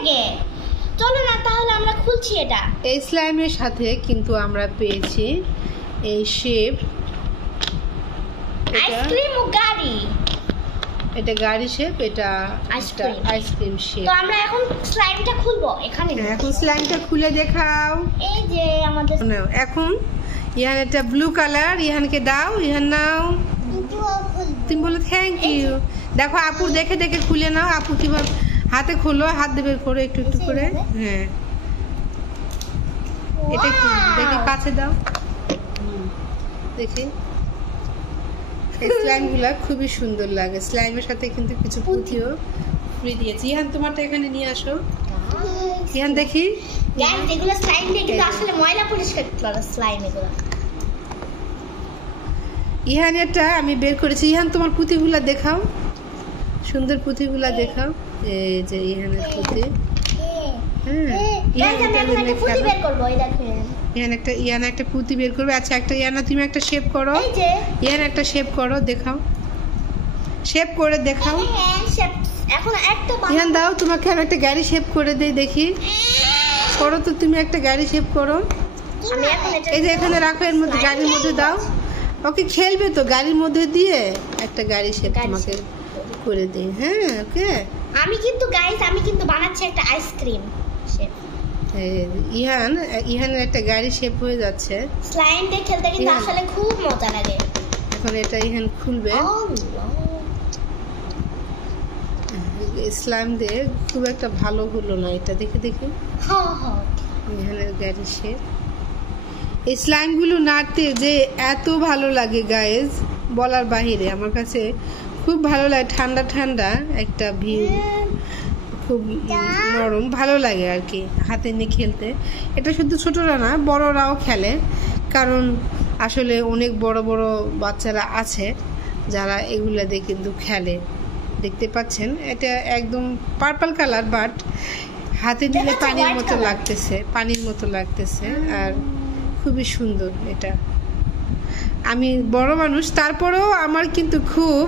থেকে। চলো না তাহলে আমরা খুলছি এটা। এই স্লাইমের সাথে কিন্তু আমরা পেয়েছি এই শেপ, আইসক্রিম ও গাড়ি। এটা গাড়ি শেপ, এটা আইসক্রিম শেপ। তো আমরা এখন স্লাইমটা খুলবো এখানে। এখন স্লাইমটা খুলে দেখাও। এই যে আমাদের এখন ইহান একটা ব্লু কালার, ইহানকে দাও, ইহান নাও। তুমি বলো থ্যাংক ইউ। দেখো আপুর দেখে দেখে খুলে নাও। আপু কিভাবে হাতে খোলো, হাত দেবে করে একটু একটু করে। হ্যাঁ, এটা দেখে কাছে দাও, দেখি। এই স্লাইমগুলা খুবই সুন্দর লাগে। স্লাইমের সাথে কিন্তু কিছু পুঁতিও ফ্রি দিয়েছি। ইহান তোমারটা এখানে নিয়ে আসো। ইহান দেখি। গাইস এগুলো স্লাইম দিয়ে কিন্তু আসলে ময়লা পরিষ্কার করা স্লাইম এগুলো। ইহান এটা আমি বের করেছি। ইহান তোমার পুঁতিগুলা দেখাও, সুন্দর পুঁতিগুলা দেখাও। এই যে ইহানের পুঁতি। ইয়ানা একটা পুঁতি বের করবে। আচ্ছা একটা ইয়ানা তুমি একটা শেপ করো। ইয়ানা একটা শেপ করো, দেখাও, শেপ করে দেখাও। ইয়ান দাও, তোমাকে আমি একটা গাড়ি শেপ করে দেই, দেখি করো তো। তুমি একটা গাড়ি শেপ করো। এই যে এখানে রাখো, এর মধ্যে গাড়ির মধ্যে দাও। ওকে খেলবে তো গাড়ির মধ্যে দিয়ে একটা গাড়ি শেপ তোমাকে করে দেই। হ্যাঁ ওকে। আমি কিন্তু বানাচ্ছি একটা আইসক্রিম শেপ। ইহানের একটা গাড়ি শেপ হয়ে যাচ্ছে। স্লাইম দিয়ে খেলতে কিন্তু আসলে খুব মজা লাগে। এখন এটা ইহান খুলবে। স্লাইম দিয়ে খুব একটা ভালো হলো না এটা, দেখে দেখে। ইহানের গাড়ি শেপ। এই স্লাইমগুলো নাড়তে যে এত ভালো লাগে গাইজ, বলার বাহিরে। আমার কাছে খুব ভালো লাগে, ঠান্ডা ঠান্ডা একটা ভিউ, খুব নরম, ভালো লাগে আর কি হাতে নিয়ে খেলতে। এটা শুধু ছোটরা না, বড়রাও খেলে, কারণ আসলে অনেক বড় বড় বাচ্চারা আছে যারা এগুলা দিয়ে কিন্তু খেলে। দেখতে পাচ্ছেন এটা একদম পার্পল কালার, বাট হাতে দিলে পানির মতো লাগতেছে, পানির মতো লাগতেছে, আর খুবই সুন্দর এটা। আমি বড় মানুষ, তারপরেও আমার কিন্তু খুব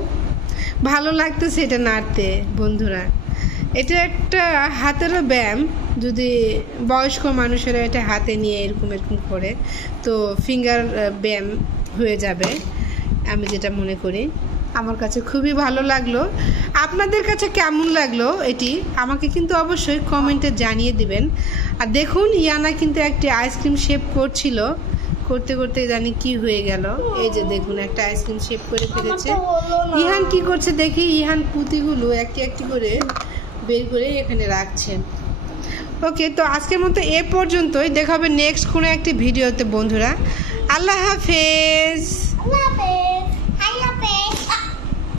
ভালো লাগতেছে এটা নাড়তে বন্ধুরা। এটা একটা হাতেরও ব্যায়াম। যদি বয়স্ক মানুষেরা এটা হাতে নিয়ে এরকম এরকম করে, তো ফিঙ্গার ব্যায়াম হয়ে যাবে, আমি যেটা মনে করি। আমার কাছে খুবই ভালো লাগলো। আপনাদের কাছে কেমন লাগলো এটি আমাকে কিন্তু অবশ্যই কমেন্টে জানিয়ে দিবেন। আর দেখুন ইয়ানা কিন্তু একটি আইসক্রিম শেপ করছিল, করতে করতে জানি কি হয়ে গেল। এই যে দেখুন একটা আইসক্রিম শেপ করে ফেলেছে। ইহান কি করছে দেখি। ইহান পুঁতিগুলো একটি একটি করে বের করে এখানে রাখছেন। ওকে, তো আজকের মতো এ পর্যন্তই। দেখা হবে নেক্সট কোনো একটি ভিডিওতে বন্ধুরা। আল্লাহ হাফেজ।